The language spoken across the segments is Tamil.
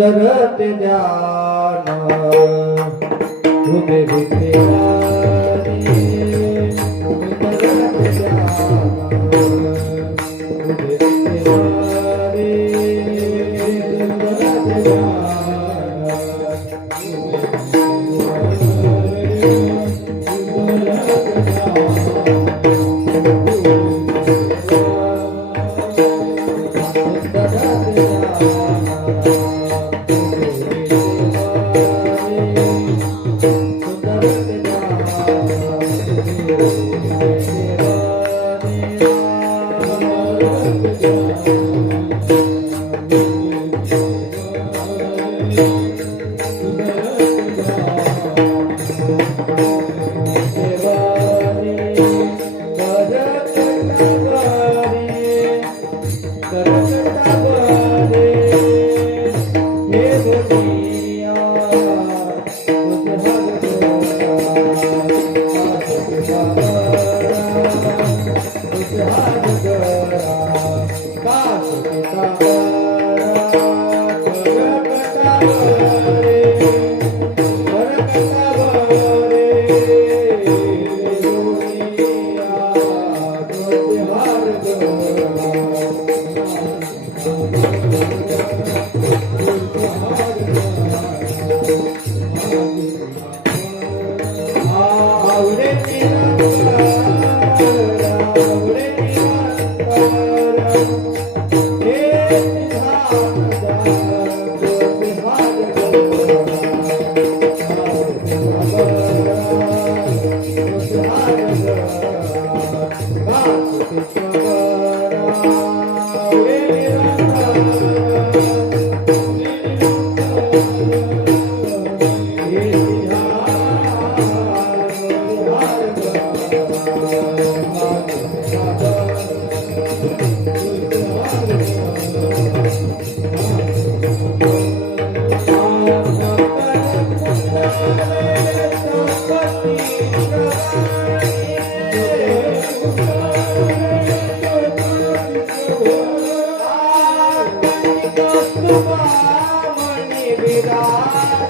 कुदरत जाना खुद भी तेरा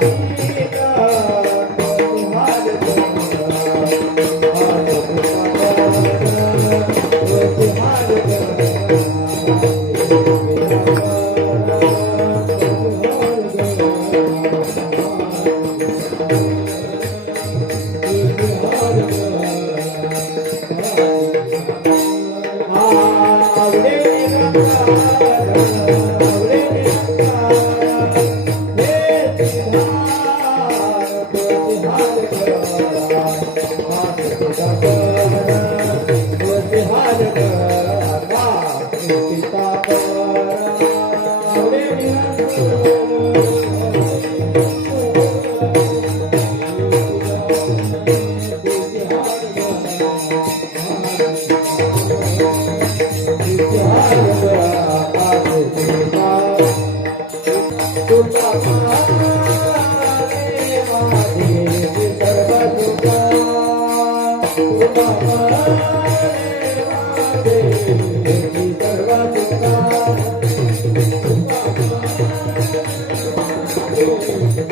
Thank you.